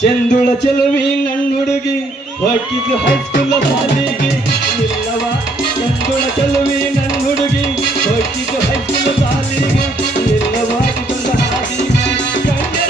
ಚಂದುಳ ಚೆಲುವಿ ನನ್ನ ಹುಡುಗಿ ಹೊಕ್ಕಿದ್ದು ಹೈಸ್ಕೂಲ್ ಶಾಲೆಗೆ ನಿಲ್ಲವ. ಚಂದುಳ ಚೆಲುವಿ ನನ್ನ ಹುಡುಗಿ ಹೊಕ್ಕಿದ್ದು ಹೈಸ್ಕೂಲ್ ಶಾಲೆಗೆ ನಿಲ್ಲವಾಗಿ ಬಂದ ಹಾದಿಗೆ ಕಣ್ಣರ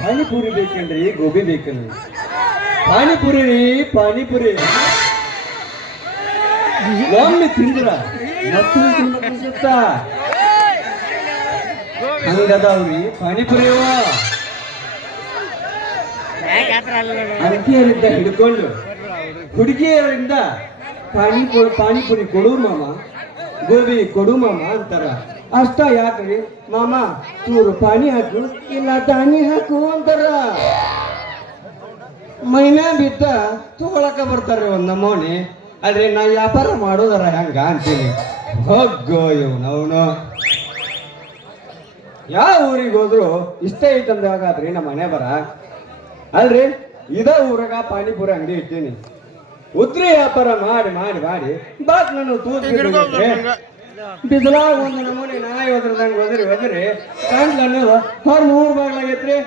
ಪಾನಿಪುರಿ ಬೇಕೇನ್ರಿ ಗೋಬಿ ಬೇಕನ್ರಿ? ಪಾನಿಪುರಿ ರೀ ಪಾನಿಪುರಿ ಒಮ್ಮೆ ತಿಂದ್ರ ಮತ್ತೊಮ್ಮೆ ತಿನ್ಬೇಕು ಅನ್ಸುತ್ತ ಹಂಗದಾವ್ರಿ ಪಾನಿಪುರಿ ಅಂಕಿಯರಿಂದ ಹಿಡ್ಕೊಂಡು ಹುಡುಗಿಯರಿಂದ ಪಾನಿಪುರಿ ಕೊಡು ಮಾಮ, ಗೋಬಿ ಕೊಡು ಮಾಮ ಅಂತಾರ. ಅಷ್ಟ ಯಾಕ್ರಿ ಮಾಮ ಚೂರು ಪಾನಿ ಹಾಕು ಇಲ್ಲ ದಾನಿ ಹಾಕು ಅಂತಾರ. ಮೈಮ್ಯಾ ಬಿದ್ದ ತಗೊಳಕ ಬರ್ತಾರ ಒಂದ್ ನಮೂನಿ. ಅಲ್ರಿ ನಾ ವ್ಯಾಪಾರ ಮಾಡೋದರ ಹೆಂಗ ಅಂತೀನಿ. ಹೋಗೋ ಇವನವನು ಯಾವ ಊರಿಗೆ ಹೋದ್ರು ಇಷ್ಟ ಐತಂದಾಗಾದ್ರಿ ನಮ್ಮ ಮನೆ ಬರ. ಅಲ್ರಿ ಇದ ಊರಾಗ ಪಾನಿಪುರಿ ಅಂಗಡಿ ಇಟ್ಟೀನಿ. ಉದ್ರಿ ವ್ಯಾಪಾರ ಮಾಡಿ ಮಾಡಿ ಮಾಡಿ ಬಾಕ್ ನಾನು ಬಿಸಿಲಾಗ ಒಂದು ನಮೂನಿ ನಾಯಿ ಒದ್ರದಂಗ ಒದ್ರಿ ಕಂಡ್ಲ ಅನ್ನೋದು ಹೊರ 3 ಬಾಗ್ಲಾಗೈತ್ರಿ.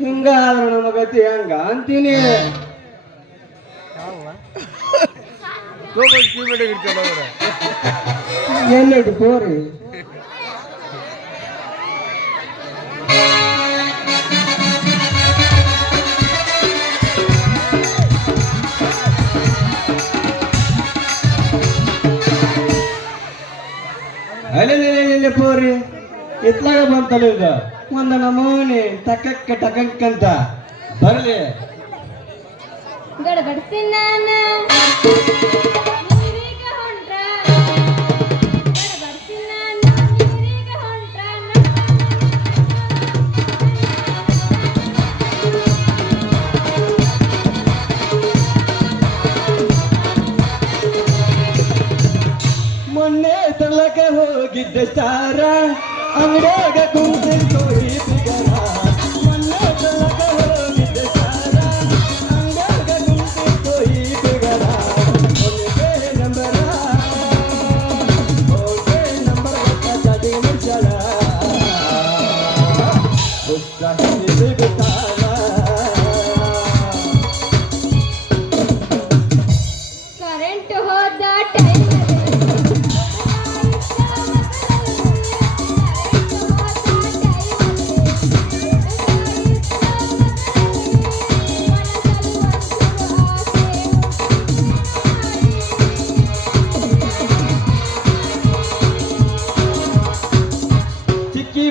ಹಿಂಗಾದ್ರ ನಮ್ಮ ಗತಿ ಹಂಗ ಅಂತೀನಿ. ಎಲ್ಲಿಟ್ಟು ಕೋರಿ ಅಲ್ಲಿ ಪೋರಿ ಇತ್ಲಾಗ ಬಂತಲ್ಲ ಇದು ಒಂದು ನಮೂನಿ ಟಕಕ್ ಅಂತ ಬರ್ಲಿ ಗಡಬಡಿಸ್ತೀನಿ ನಾನು ಮೊನ್ನೆ ತರ್ಲಕ ಹೋಗಿದ್ದೆ ಸ್ಟಾರ ಅಂಗಡಿಯಾಗ ಕುಂತಿತ್ತು ಈ ಬಿಗರ. ಮೊನ್ನೆ ತರ್ಲಕ ಹೋಗಿದ್ದೆ ಸ್ಟಾರ ಅಂಗಡಿಯಾಗ ಕುಂತಿತ್ತು ಈ ಬಿಗರ. ಓಕೆ ನಂಬರ್ ಚಾಟಿ ಮುಚ್ಚಳ ಉತ್ಸಾಹ ಸಿಗುತ್ತಾರ. ಕರೆಂಟ್ ಹೋದ ಟೈಮ್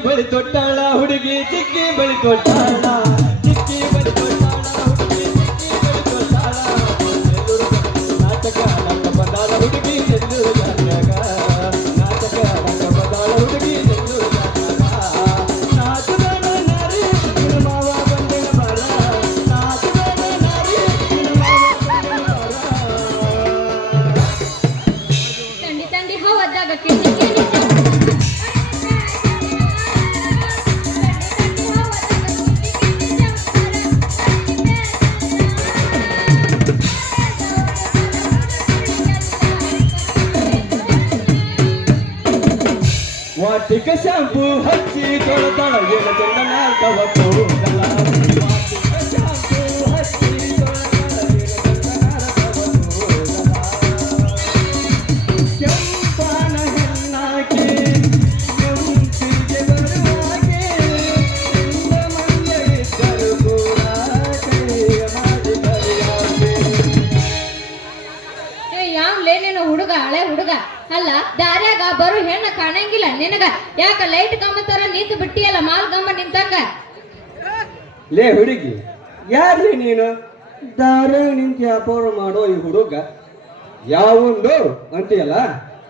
ಬಳಿ ತೊಟ್ಟಾಳ ಹುಡುಗಿ ಚಿಕ್ಕಿ ಬಳಿ ತೊಟ್ಟಾಳ ಚಿಕ್ಕಿ ಬಳಿ ತೊಟ್ಟಾಳ ಹುಡುಗಿ ಚಿಕ್ಕಿ ಬಳಿ ತೊಟ್ಟಾಳ. ನಾಟಕ ರಂಗ ಬಂದಾಳ ಹುಡುಗಿ ಚೆಂದೂರು ಜಾತ್ಯಾಗ. ನಾಟಕ ರಂಗ ಬಂದಾಳ ಹುಡುಗಿ ಚೆಂದೂರು ಜಾತ್ಯಾಗ. ನಾಚುಗಣ ನಾರಿ ಮಾವ ಬಂದೆನ ಬಾರ. ನಾಚುಗಣ ನಾರಿ ಮಾವ ಬಂದೆನ ಬಾರ. ತಂಡಿ ತಂಡಿ ಹವದಾಗ ಕಿಣಿ ಕಿಣಿ ವಾಟಿಕ ಶಾಂಪು ಹಚ್ಚಿ ತೊಳೆದಳ ಏನ ಚಂದನ ತವತ್ತೋಗಲ. ವಾಟಿಕ ಶಾಂಪು ಹಚ್ಚಿ ತೊಳೆದಳ ಏನ ಚಂದನ ತವತ್ತೋಗಲ. ಕೆಂಪನ ಹೆಣ್ಣಾಕಿ ಕೆಂಪಿಗೆ ಬರುವಾಗೆ ಇಂದ ಮಂಜಳಿದ್ದರು ಕೂಡ ಕೈಯ ಮಾಡಿ ಕರಿಯಾಗೆ. ಯಾವ್ಲೇ ನೀನು ಹುಡುಗ ಹಳೆ ಹುಡುಗ ಅಲ್ಲ ದಾರ್ಯಾಗ ಬರು ಹೆಣ್ಣ ಕಾಣಂಗಿಲ್ಲ ನಿನಗ. ಯಾಕ ಲೈಟ್ ಗಮ್ಮ ತರ ನಿಂತು ಬಿಟ್ಟಿಯಲ್ಲ ಮಾಲ್ ಗಮ್ಮ ನಿಂತಂಗ. ಲೇ ಹುಡುಗಿ ಯಾರ್ಲಿ ನೀನು? ದಾರ್ಯಾಗ ನಿಂತು ವ್ಯಾಪಾರ ಮಾಡೋ ಈ ಹುಡುಗ ಯಾವೊಂದು ಅಂತೀಯಲ್ಲ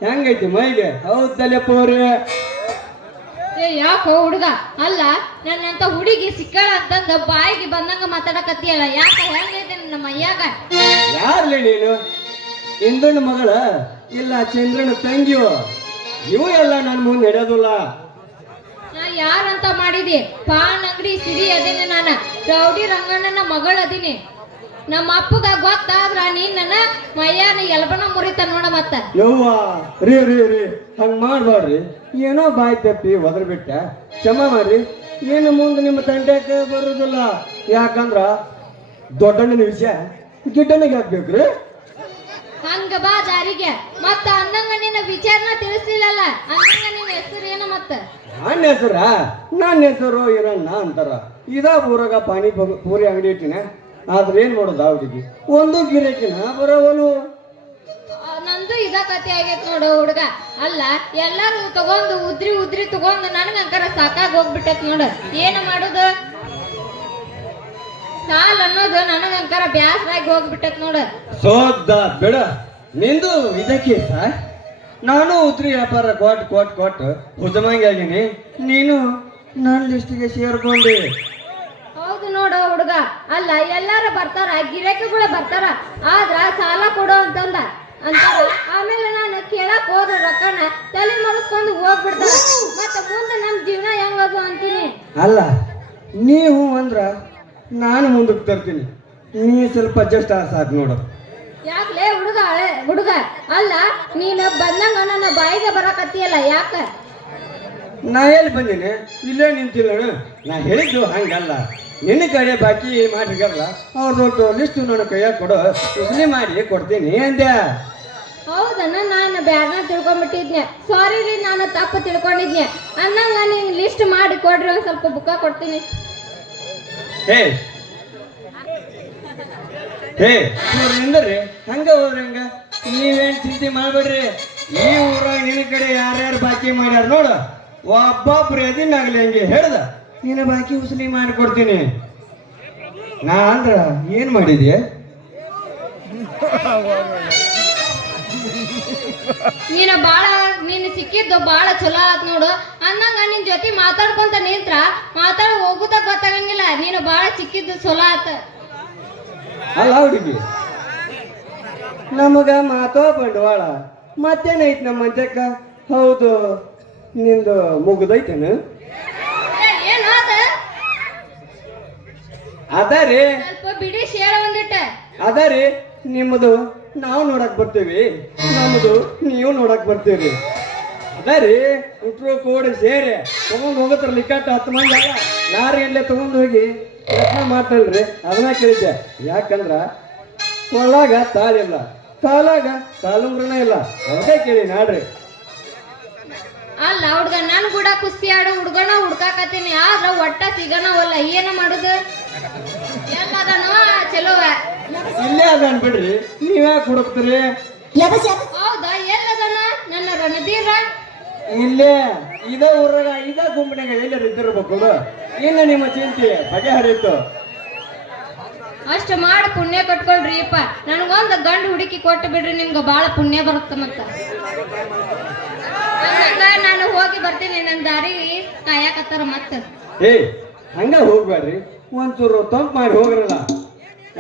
ಹೆಂಗೈತಿ ಮೈಗೆ? ಹೌದಲ್ಲೇ ಪೋರಿ ಏ ಯಾಕೋ ಹುಡುಗ ಅಲ್ಲ ನನ್ನಂತ ಹುಡುಗಿ ಸಿಕ್ಕಳ ಅಂತಂದ ಬಾಯಿಗೆ ಬಂದಂಗ ಮಾತಾಡಕತ್ತಿಯಲ್ಲ ಯಾಕ ಹೆಂಗೈತೆ ನಮ್ಮ ಅಯ್ಯಾಗ ಯಾರ್ಲಿ ನೀನು ಇಂದ್ರನ ಮಗಳ ಇಲ್ಲ ಚಂದ್ರನ ತಂಗಿಯೋ ಇವು ಎಲ್ಲ ನನ್ನ ಮುಂದೆ ನಡೆಯೋದಿಲ್ಲ. ನಾ ಯಾರಂತ ಮಾಡಿದಿ ಪಾನ್ ಅಂಗಡಿ ಸಿಡಿ ಅದೀನಿ ನಾನು ರೌಡಿ ರಂಗಣ್ಣನ ಮಗಳ ಅದೀನಿ. ನಮ್ಮ ಅಪ್ಪಗ ಗೊತ್ತಾದ್ರ ನೀನ್ ನನ್ನ ಮಯ್ಯಾನ ಎಲ್ಬನ ಮುರಿತ ನೋಡ ಮತ್ತ. ಯವ್ವ ರೀ ರೀ ರೀ ಹಂಗ ಮಾಡ್ಬಾರ್ರಿ. ಏನೋ ಬಾಯಿ ತಪ್ಪಿ ಒದ್ರ ಬಿಟ್ಟ ಕ್ಷಮ ಮಾಡ್ರಿ. ಏನು ಮುಂದೆ ನಿಮ್ಮ ತಂಡ್ಯಾಕ ಬರುದಿಲ್ಲ. ಯಾಕಂದ್ರ ದೊಡ್ಡಣ್ಣನ ವಿಷಯ ಗಿಡ್ಡನಿಗೆ ಹಾಕ್ಬೇಕ್ರಿ. ಹಂಗ ಬಾ ದಾರಿಗೆ ಮತ್ತ ಅಂದಂಗ ನಿನ್ನ ವಿಚಾರನ ತಿಳಿಸ್ಲಿಲ್ಲಲ್ಲ ಅಂದಂಗ ನಿನ್ನ ಹೆಸರು ಏನು ಮತ್ತ? ನನ್ನ ಹೆಸರು ಇರಣ್ಣ ಅಂತಾರ. ಇದ ಊರಾಗ ಪೂರಿ ಅಂಗಡಿ ಇಟ್ಟಿನ. ಆದ್ರೆ ಏನ್ ಮಾಡೋದು ಹುಡುಗಿ ಒಂದು ಗಿರಾಕಿನ ಬರೋವನು. ನಂದು ಇದ ಕತೆ ಆಗೈತ್ ನೋಡು ಹುಡುಗ. ಅಲ್ಲ ಎಲ್ಲಾರು ತಗೊಂಡು ಉದ್ರಿ ತಗೊಂಡು ನನಗಂಕರ ಸಾಕಾಗಿ ಹೋಗ್ಬಿಟ್ಟತ್ ನೋಡು. ಏನ ಮಾಡುದು ಸಾಲ್ ಅನ್ನೋದು ನನಗಂಕರ ಬ್ಯಾಸರಾಗಿ ಹೋಗ್ಬಿಟ್ಟತ್ ನೋಡು. ಸೋದ್ದ ಬಿಡ ನಿಂದು ಇದಕ್ಕೆ ನಾನು ಉದ್ರಿ ವ್ಯಾಪಾರ ಕೊಟ್ಟು ಹುಜಮಾಂಗಿ ಆಗೀನಿ. ನೀನು ನನ್ನ ಲಿಸ್ಟಿಗೆ ಸೇರ್ಕೊಂಡಿ. ಹೌದು ನೋಡು ಹುಡುಗ. ಅಲ್ಲ ಎಲ್ಲಾರು ಬರ್ತಾರ ಗಿರಾಕಿಗಳು ಬರ್ತಾರ ಆದ್ರ ಸಾಲ ಕೊಡು ಅಂತಾರ. ಆಮೇಲೆ ನಾನು ಕೇಳಕ್ ಹೋದ್ರ ರೊಕ್ಕನ ತಲೆ ಮರೆಸ್ಕೊಂಡು ಹೋಗ್ಬಿಡ್ತಾರ. ಮತ್ತ ಮುಂದೆ ನಮ್ ಜೀವನ ಹೆಂಗದು ಅಂತೀನಿ. ಅಲ್ಲ ನೀವು ಅಂದ್ರ ನಾನು ಮುಂದಕ್ಕೆ ತರ್ತೀನಿ. ನೀ ಸ್ವಲ್ಪ ಅಡ್ಜಸ್ಟ್ ಸಾಕು ನೋಡು. ಯಾಕ್ಲೇ ಹುಡುಗ ಅಲ್ಲ ನೀನು ಬಂದಂಗ ನನ್ನ ಬಾಯಿಗೆ ಬರಕತ್ತಿಯಲ್ಲ ಯಾಕ? ನಾ ಎಲ್ಲಿ ಬಂದೀನಿ ಇಲ್ಲೇ ನಿಂತಿಲ್ಲ. ನಾ ಹೇಳಿದ್ದು ಹಂಗಲ್ಲ. ನಿನ್ನ ಕಡೆ ಬಾಕಿ ಮಾಡಿರಲ್ಲ ಅವ್ರ ದೊಡ್ಡ ಲಿಸ್ಟ್ ನನ್ನ ಕೈಯಾಗ ಕೊಡು ಉಸಲಿ ಮಾಡಿ ಕೊಡ್ತೀನಿ ಅಂದೆ. ಹೌದನ್ನ ನಾನು ಬ್ಯಾರ್ನ ತಿಳ್ಕೊಂಡ್ಬಿಟ್ಟಿದ್ನೆ. ಸಾರಿ ರೀ ನಾನು ತಪ್ಪು ತಿಳ್ಕೊಂಡಿದ್ನೆ. ಅನ್ನಂಗ ನೀನ್ ಲಿಸ್ಟ್ ಮಾಡಿ ಕೊಡ್ರಿ ಒಂದ್ ಸ್ವಲ್ಪ ಬುಕ್ಕ ಕೊಡ್ತೀನಿ. ಹೇ ನಿಂದ್ರಿ ಹಂಗ ಹೋದ್ರಿ ಹಂಗ. ನೀವೇನ್ ಚಿಂತೆ ಮಾಡ್ಬೇಡ್ರಿ. ಈ ಊರಾಗ ನಿನ್ನ ಕಡೆ ಯಾರ್ಯಾರು ಬಾಕಿ ಮಾಡ್ಯಾರ ನೋಡು ಒಬ್ಬೊಬ್ರು ಎದಿನಾಗ್ಲಿ ಹಂಗೆ ಹೇಳ್ದ ನೀನ ಬಾಕಿ ಉಸಲಿ ಮಾಡಿಕೊಡ್ತೀನಿ. ನಾ ಅಂದ್ರ ಏನ್ ಮಾಡಿದ್ಯಾ? ನೀನು ಸಿಕ್ಕಿದ್ದು ಬಾಳ ಚಲೋ ಆತ್ ನೋಡು. ಅನ್ನಂಗ ನಿನ್ ಜೊತೆ ಮಾತಾಡ್ಕೊಂತ ನಿಂತ್ರ ಹೋಗುದ ಗೊತ್ತಾಗಂಗಿಲ್ಲ. ನೀನು ಬಾಳ ಸಿಕ್ಕಿದ್ದು ಚಲೋ ಆತ. ಅಲ್ಲ ಹುಡುಗಿ ನಮಗ ಮಾತೋ ಬಂಡವಾಳ ಮತ್ತೇನೈತ್ ನಮ್ಮ ಮಂಚಕ್ಕ. ಹೌದು ನಿಂದು ಮುಗ್ದೈತೇನು? ಏನು ಅದರಿ ಸ್ವಲ್ಪ ಬಿಡಿ ಶೇರ ಒಂದಿಟ್ಟ ಅದರಿ ನಿಮ್ಮದು ನಾವು ನೋಡಕ್ ಬರ್ತೀವಿ, ನಮ್ಮದು ನೀವು ನೋಡಕ್ ಬರ್ತೀವಿ. ಅದರಿ ಉಟ್ರು ಕೋಡಿ ಸೇರಿ ತಗೊಂಡ್ ಹೋಗತ್ರ ಲಿಕ್ಕಟ್ಟ 10 ಮಂದಿ ಅಲ್ಲ ಲಾರಿಯಲ್ಲೇ ತಗೊಂಡು ಹೋಗಿ ಯತ್ನ ಮಾಡ್ತಲ್ರಿ. ಅದನ್ನ ಕೇಳಿದ್ದೆ. ಯಾಕಂದ್ರ ಕೊಳ್ಳಾಗ ತಾಳಿಲ್ಲ ಕಾಲಾಗ ಕಾಲುಂಗ್ರನ ಇಲ್ಲ. ಅದಕ್ಕೆ ಕೇಳಿ ನಾಡ್ರಿ. ಅಲ್ಲ ಹುಡ್ಗ ನನ್ ಕೂಡ ಕುಸ್ತಿ ಆಡೋ ಹುಡ್ಗನ ಹುಡ್ಕಾಕತ್ತೀನಿ ಆದ್ರ ಒಟ್ಟ ಸಿಗಣವಲ್ಲ. ಏನ ಮಾಡುದು? ಎಲ್ಲದನೋ ಚಲೋವ ಇಲ್ಲೇ ಅದ ಅನ್ಬಿಡ್ರಿ. ನೀವ್ಯಾಕೆ ಹುಡುಕ್ತೀರಿ? ಹೌದಾ ಎಲ್ಲದನ ನನ್ನ ರಣಧೀರ ಇಲ್ಲೇ ಇದ ಊರಾಗ ಇದ ಗುಂಪಿನಾಗ ಎಲ್ಲರೂ ಇದ್ದಿರ್ಬೇಕು. ಇನ್ನು ನಿಮ್ಮ ಚಿಂತೆ ಬಗೆಹರಿತು. ಅಷ್ಟ ಮಾಡಿ ಪುಣ್ಯ ಕಟ್ಕೊಳ್ರಿಪ್ಪ. ನನಗೊಂದು ಗಂಡು ಹುಡುಕಿ ಕೊಟ್ಟು ಬಿಡ್ರಿ, ನಿಮ್ಗೆ ಬಾಳ ಪುಣ್ಯ ಬರುತ್ತೆ. ಮತ್ತ ನಾನು ಹೋಗಿ ಬರ್ತೀನಿ. ನನ್ನ ದಾರಿ ಕಾಯಕತ್ತಾರ ಮತ್ತ. ಹಂಗ ಹೋಗ್ಬೇಡ್ರಿ. ಒಂಚೂರು ತಂಪ್ ಮಾಡಿ ಹೋಗ್ರಲ್ಲ.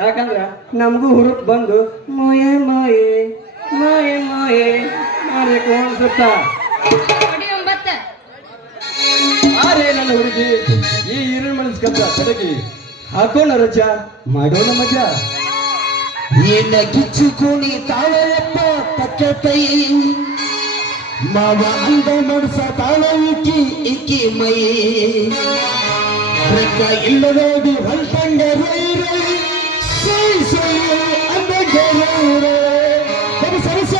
ಯಾಕಂದ್ರ ನಮಗೂ ಹುರುಪ್ ಬಂದು ಮೋಯೆ ಮೋಯೆ ಮೋಯೆ ಮೋಯೆ ಮಾಡ್ಬೇಕು ಅನ್ಸುತ್ತ. ಆರೇ ನನ್ನ ಹುಡುಗಿ ಈ ಹಿರಿಯ ಮನಸ್ಕಂತ ಬೆಳಗಿ ಹಾಕೋಣ ರಜಾ ಮಾಡೋಣ ಮಜಾ. ಏನ ಕಿಚ್ಚುಕೋಣಿ ತಾಳಪ್ಪ ಪಕ್ಕ ಕೈ ಮಾವ ಅಂದ ಮನಸ ತಾಳ ಇಕ್ಕಿ ಮೈ ರೆಕ್ಕ ಇಲ್ಲದೋಡಿ ಹೊಲ್ತಂಗ ರೈ ರೈ ಸೈ ಸೈ ಅಂದ ಸರಸ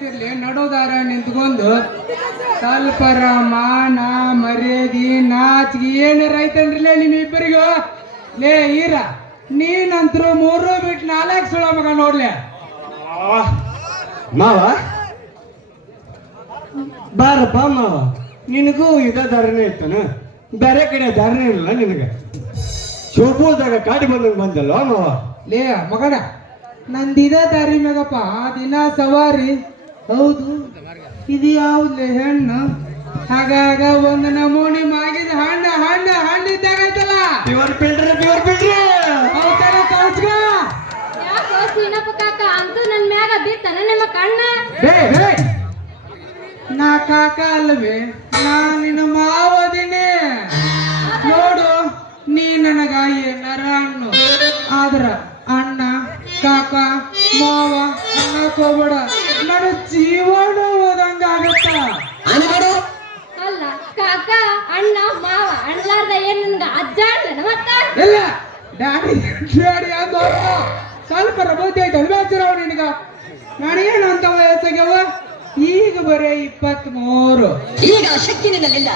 ಹೋಗ್ತಿರ್ಲಿ ನಡೋದಾರ ನಿಂತ್ಕೊಂಡು ಸ್ವಲ್ಪರ ಮಾನ ಮರ್ಯಾದಿ ನಾಚಿಗೆ ಏನಾರ ಐತನ್ರಿಲೇ ನಿಮ್ಮಿಬ್ಬರಿಗೂ ಲೇ ಈರ ನೀನಂತ್ರು 3 ಬಿಟ್ಟು 4 ಸುಳ ಮಗ ನೋಡ್ಲೆ ಮಾವ ಬಾರಪ್ಪ ಮಾವ, ನಿನಗೂ ಇದ ದಾರಿನೇ ಇತ್ತನ, ಬೇರೆ ಕಡೆ ದಾರಿನೇ ಇಲ್ಲ ನಿನಗೆ. ಶಿವಪುರದಾಗ ಕಾಡಿ ಬಂದಂಗೆ ಬಂದಲ್ಲ ಮಾವ. ಲೇ ಮಗನ ನಂದಿದ ದಾರಿ ಮ್ಯಾಗಪ್ಪ ದಿನ ಸವಾರಿ. ಹೌದು, ಇದು ಯಾವ್ದೇ ಹೆಣ್ಣು ಆಗಾಗ ಒಂದು ನಮೂನಿ ಮಾಗಿದ ಹಣ್ಣು ಇದ್ದಾಗೈತಲ್ಲ ಪ್ಯೂರ್ ಬಿಡ್ರಿ ಅವತರ ಕಳ್ಸ್ಕ. ಯಾಕೋ ಸೀನಪ್ಪ ಕಾಕ ಅಂತೂ ನನ್ ಮ್ಯಾಗ ಬಿತ್ತನ ನಿಮ್ಮ ಕಣ್ಣ? ನಾ ಕಾಕ ಅಲ್ವೇ, ನಾ ನಿನ್ನ ಮಾವದಿನಿ. ನೋಡು, ನೀ ನನಗ ಏನಾರ ಅಣ್ಣು, ಆದ್ರ ಅಣ್ಣ ಕಾಕ ಮಾವ ಅನ್ನಕ್ ಹೋಗ್ಬೇಡ, ನನ್ನ ಜೀವನ ಹೋದಂಗಾಗತ್ತ. ಅಲ್ಲ ಕಾಕ ಅಣ್ಣ ಮಾವ ಅಣ್ಲಾರ್ದ ಏನ್ ನನ್ಗ ಅಜ್ಜ ಅಣ್ಣನ ಮತ್ತ? ಇಲ್ಲ ಡ್ಯಾಡಿ ಅಂತ ಸ್ವಲ್ಪ ಬುದ್ಧಿ ಐತೆ ಅಲ್ಬೇಚಾರ ನಿನಗ. ನನಗೇನು ಅಂತ ವಯಸ್ಸಾಗ್ಯವ, ಈಗ ಬರೇ 23. ಈಗ ಶಕ್ತಿ ನಿನ್ನಲ್ಲಿಲ್ಲ.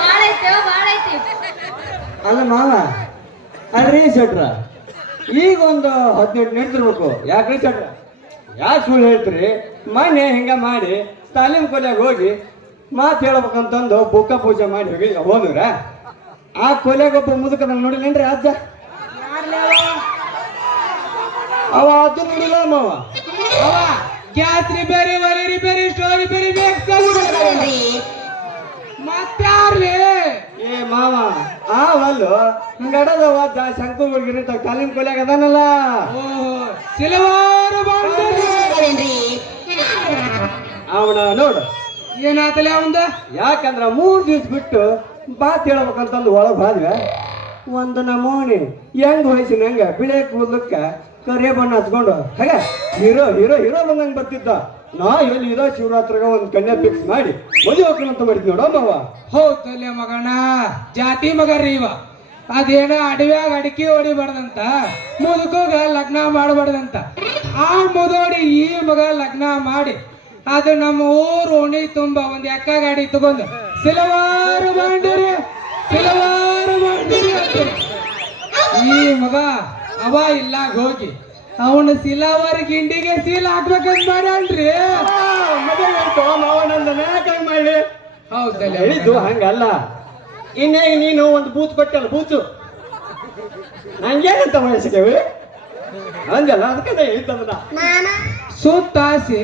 ಬಾಳೈತಿ ಅಲ್ಲ ಮಾವ, ಅಲ್ರಿ ಶೆಟ್ರ, ಈಗ ಒಂದು 18 ನಿಂತಿರ್ಬೇಕು. ಯಾಕ್ರಿ ಶೆಟ್ರ, ಯಾಕೆ ಸುಳ್ಳು ಹೇಳ್ತೀರಿ? ಮೊನ್ನೆ ಹಿಂಗ ಮಾಡಿ ತಾಲೀಮ್ ಕೊಲೆಯಾಗ ಹೋಗಿ ಮಾತು ಹೇಳ್ಬೇಕಂತಂದು ಬುಕ್ಕ ಪೂಜೆ ಮಾಡಿ ಹೋದ್ರ ಆ ಕೊಲೆಗೊಬ್ಬ ಮುದುಕ ನಂಗೆ ನೋಡಿಲ್ಲೇನ್ರಿ ಅಜ್ಜ? ಅವ ಅಜ್ಜ ನೋಡಿಲ್ಲ ಮಾವ. ಅವ ಗ್ಯಾಸ್ ರಿಪೇರಿ, ಒಲೆ ರಿಪೇರಿ, ಸ್ಟೋವ್ ರಿಪೇರಿ, ಮತ್ತಾರ್ಲಿ ಏ ಮಾವ, ಆ ವಲ್ಲು ಗಡದವ ಶಂಕು ಹುಡುಗಿರಿ ತಾಲೀಮ್ ಕೊಲೆಯಾಗ ಅದಾನಲ್ಲ. ಓಹೋ, ಸಿಲವಾರು ಅವನ ನೋಡು ಏನಾತಲೆ ಅವಂದ. ಯಾಕಂದ್ರ 3 ದಿವ್ಸ ಬಿಟ್ಟು ಬಾತ್ ಹೇಳ್ಬೇಕಂತಂದು ಒಳಗ್ ಬಾದ್ವೆ. ಒಂದು ನಮೂನಿ ಹೆಂಗ್ ವಯಸ್ಸಿನ ಹೆಂಗ ಬಿಳೆ ಕೂದಲಕ್ಕ ಕರಿಯ ಬಣ್ಣ ಹಚ್ಕೊಂಡು ಹಾಗ ಹೀರೋ ಬಂದಂಗೆ ಬರ್ತಿದ್ದ. ನಾ ಎಲ್ಲಿ ಇರೋ ಶಿವರಾತ್ರಿಗ ಒಂದು ಕನ್ಯಾ ಫಿಕ್ಸ್ ಮಾಡಿ ಮದುವೆ ಹೋಗ್ಕೊಂತ ಮಾಡಿದ್ವಿ ನೋಡ ಮಾವ. ಹೌದಲ್ಲೇ ಮಗನ, ಜಾತಿ ಮಗರ್ರಿ ಇವ. ಅದೇನ ಅಡವ್ಯಾಗ ಅಡಿಕೆ ಹೊಡಿಬಾರ್ದಂತ, ಮುದುಕೋಗ ಲಗ್ನ ಮಾಡಬಾರ್ದಂತ. ಆ ಮುದೋಡಿ ಈ ಮಗ ಲಗ್ನ ಮಾಡಿ ಅದು ನಮ್ಮ ಊರು ಓಣಿ ತುಂಬ ಒಂದು ಎಕ್ಕ ಗಾಡಿ ತಗೊಂಡು ಸಿಲವಾರು ಮಾಡಿರಿ ಅಂತ ಈ ಮಗ ಅವ ಇಲ್ಲ ಹೋಗಿ ಅವನು ಸಿಲವರ್ ಗಿಂಡಿಗೆ ಸೀಲ್ ಹಾಕ್ಬೇಕಂತ ಮಾಡ್ಯಾನ್ರಿ. ಮಾಡಿ ಹೌದಲ್ಲ ಹೇಳಿದ್ದು ಹಂಗಲ್ಲ. ಇನ್ನೇಗ ನೀನು ಒಂದು ಬೂತ್ ಕೊಟ್ಟಲ್ಲ, ಬೂತು ನಂಗೇನಂತ ವಯಸ್ಸಿಗೆ ಅಂಜಲ್ಲ, ಅದಕ್ಕೆ ಹೇಳಿದ್ದಲ್ಲ. ಸುತ್ತಾಸಿ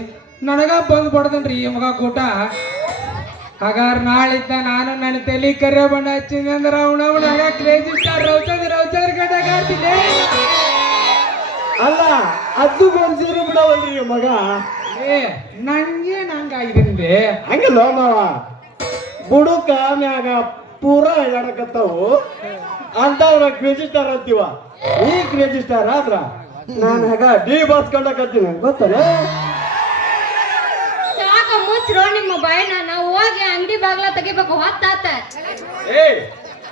ನನಗ ಬಂದು ಬಡ್ದನ್ರಿ ಈ ಮಗ ಕೂಟ. ಹಾಗಾರ ನಾಳಿದ್ದ ನಾನು ನನ್ನ ತಲೆ ಕರೆ ಬಣ್ಣ ಹಚ್ಚಿನಿ ಅಂದ್ರೆ ಅವನವನಾಗ ಕ್ರೇಜಿ ಸ್ಟಾರ್ ರೌಚಂದ್ರ ಗಡ್ಡಾಗ ಆಡ್ತೀನಿ. ಅಲ್ಲ ಅದು ಗೊಂಚೂರು ಬಿಡವಲ್ರಿ ಮಗ. ಏ ನಂಗೆ ನಂಗಾಗಿದ್ದೀನಿ ಹಂಗಲ್ಲ ಮಾವ, ಬುಡುಕ ಮ್ಯಾಗ ಪೂರ ಎಡಕತ್ತಾವು ಅಂತ ಕ್ರೇಜಿ ಸ್ಟಾರ್ ಅಂತೀವ. ಈ ಕ್ರೇಜಿ ಸ್ಟಾರ್ ಆದ್ರ ನಾನು ಹಾಗ ಡಿ ಬಾಸ್ ಕಂಡಕತ್ತೀನಿ ಗೊತ್ತಲ್ಲ. ಸಾಕ ಮುಚ್ಚ್ರೋ ನಿಮ್ಮ ಬಾಯಿನ, ನಾವು ಹೋಗಿ ಅಂಗಡಿ ಬಾಗ್ಲ ತೆಗಿಬೇಕು ಹೊತ್ತಾತ. ಏ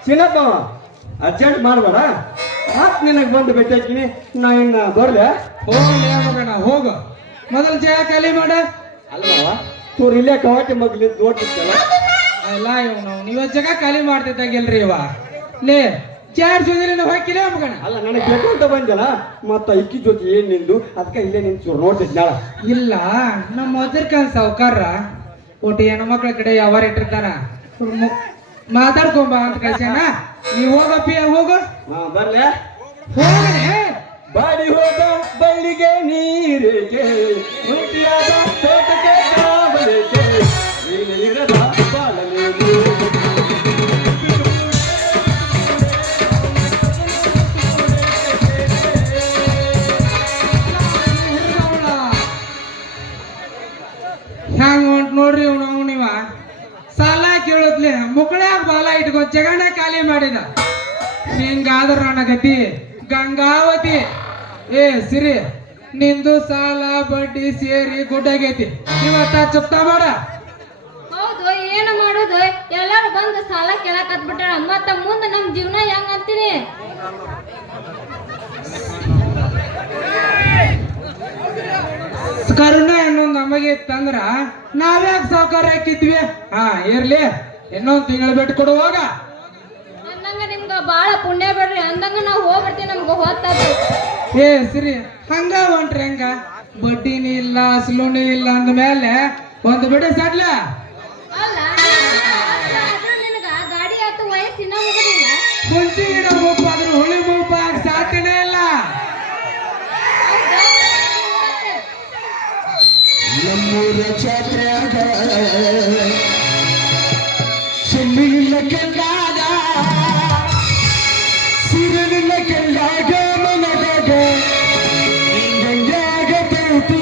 ಚಿನ್ನಪ್ಪ, ಅರ್ಜೆಂಟ್ ಮಾಡ್ಬೇಡ, ಮತ್ ನಿನಗೆ ಬಂದು ಭೇಟಿ ನಾ ಇನ್ನ ಬರ್ಲೆ. ಹೋಗಲೇ ಮಗನ ಹೋಗು, ಮೊದಲು ಜಯ ಖಾಲಿ ಮಾಡ. ಅಲ್ವಾ ತೋರ್ ಇಲ್ಲೇ ಕವಾಟಿ ಮಗ್ಲಿ ನೋಡ್ತಿತ್ತಲ್ಲ. ಅಲ್ಲ ಇವನು ನೀವ ಜಗ ಖಾಲಿ ಮಾಡ್ತಿದ್ದಾಗೆಲ್ರಿ ಇವ. ಲೇ ಚಾರ್ ಜೊತೆ ಹಾಕಿಲ್ಲ ಮಗನ. ಅಲ್ಲ ನನಗೆ ಬೇಕು ಅಂತ ಬಂದಲ್ಲ, ಮತ್ತ ಇಕ್ಕಿ ಜೊತೆ ಏನ್ ನಿಂದು ಅದಕ್ಕೆ ಇಲ್ಲೇ ನಿಂತು ನೋಡ್ತಿದ್ನಾಳ. ಇಲ್ಲ ನಮ್ಮ ಮದರ್ಕನ್ ಸಾವುಕಾರ ಒಟ್ಟು ಹೆಣ್ಮಕ್ಳ ಕಡೆ ಯಾವಾರ ಇಟ್ಟಿರ್ತಾನ, ಮಾತಾಡ್ಕೊಂಬ ಅಂತ ಕಳ್ಸ್ಯಾನ. ನೀವ್ ಹೋಗಪ್ಪಿ ಹೋಗು. ಬರ್ಲೆ ಹೋಗನೆ ಬಾಡಿ ಹೋದ ಬಳ್ಳಿಗೆ ನೀರಿಗೆ ಮುಟ್ಟಿಯಾದ ತೋಟಕ್ಕೆ ಕಾವಲಿಗೆ ನೀನಿರದ ಬಾಳಲೇನು. ಹ್ಯಾಂಗ ಹೊಂಟ್ ನೋಡ್ರಿ ನೀವ ಸಾಲ ಕೇಳತ್ಲೆ ಮುಕ್ಕಳ್ಯಾಗ ಬಾಲ ಇಟ್ಕೊಂಡ್ ಜಗಣ್ಣ ಖಾಲಿ ಮಾಡಿದ. ಹಿಂಗಾದ್ರ ನನ್ನ ಗತಿ ಗಂಗಾವತಿ. ಏ ಸಿರಿ, ನಿಂದು ಸಾಲ ಬಡ್ಡಿ ಸೇರಿ ಗುಡ್ಡಾಗೈತಿ, ಇವತ್ತ ಚುಪ್ತ ಮಾಡ. ಹೌದು, ಏನು ಮಾಡೋದು? ಎಲ್ಲಾರು ಬಂದು ಸಾಲ ಕೇಳಕ್ ಹತ್ಬಿಟ್ಟಾರ, ಮತ್ತ ಮುಂದೆ ನಮ್ ಜೀವನ ಹೆಂಗ್ ಅಂತೀನಿ? ಇತ್ತಂದ್ರ ನಾವ್ಯಾಕೆ ಸಾವುಕಾರ ಹಾಕಿದ್ವಿ. ಹಾ ಇರ್ಲಿ, ಇನ್ನೊಂದ್ ತಿಂಗಳು ಬಿಟ್ಟು ಕೊಡುವಾಗ ಅಂದಂಗ ನಿಮ್ಗ ಬಾಳ ಪುಣ್ಯ ಬೇಡ್ರಿ. ಅಂದಂಗ ನಾವ್ ಹೋಗ್ಬಿಡ್ತೀವಿ, ನಮ್ಗ ಹೊತ್ತಾತು. ಏ ಸಿರಿ ಹಂಗ ಹೊಂಟ್ರಿ ಹಂಗ ಬಡ್ಡಿನೂ ಇಲ್ಲ ಅಸಲುನೂ ಇಲ್ಲ ಅಂದ್ಮೇಲೆ ಒಂದು ಬಿಡಿ ಸಡ್ಲ. ಅಲ್ಲ ಆದ್ರೂ ನಿನಗ ಗಾಡಿ ಆತು ವಯಸ್ಸಿನ ಮುಗಿದಿಲ್ಲ. ಕುಂಚಿ ಗಿಡ ಮೂಪ ಆದ್ರೂ ಹುಳಿ ಮೂಪ ಆಗಿ ಸಾಧ್ಯನೇ ಇಲ್ಲ. ನಮ್ಮೂರ ಜಾತ್ರೆಯಾಗ ಸುಮ್ಮಿಲ್ಲ ಕೆಲ್ಲಾಗ ಸಿರಲಿಲ್ಲ ಕೆಲ್ಲಾಗ ಮನದಾಗ ಹಿಂಗಂಗಾಗ ಬರುತ್ತಿ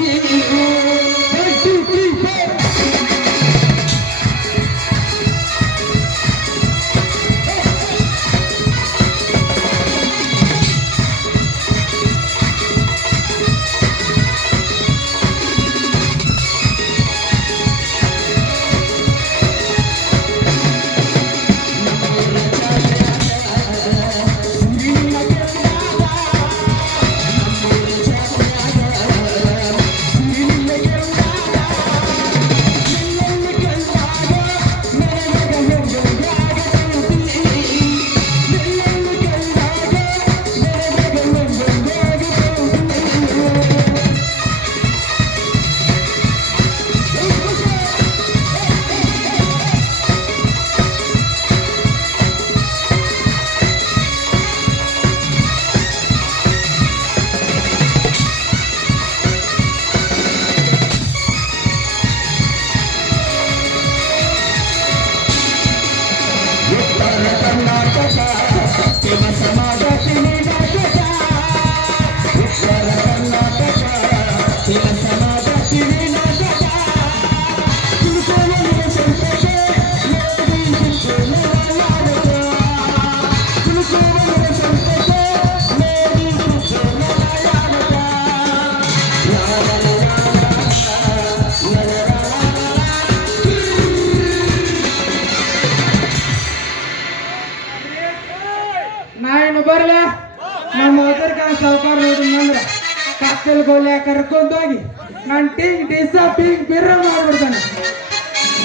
ನಾ ಏನು ಬರ್ಲೆ ನಮ್ಮ ಅದರ್ಕ ಸಾವುಕಾರ ನೋಡಿದ್ನಂದ್ರ ಕತ್ತಲ್ ಗೋಲ್ಯ ಕರ್ಕೊಂಡೋಗಿ ನಾನು ಟಿಂಗ್ ಟಿಸ ಪಿಂಗ್ ಬಿರ್ರ ಮಾಡ್ಬಿಡ್ತಾನೆ.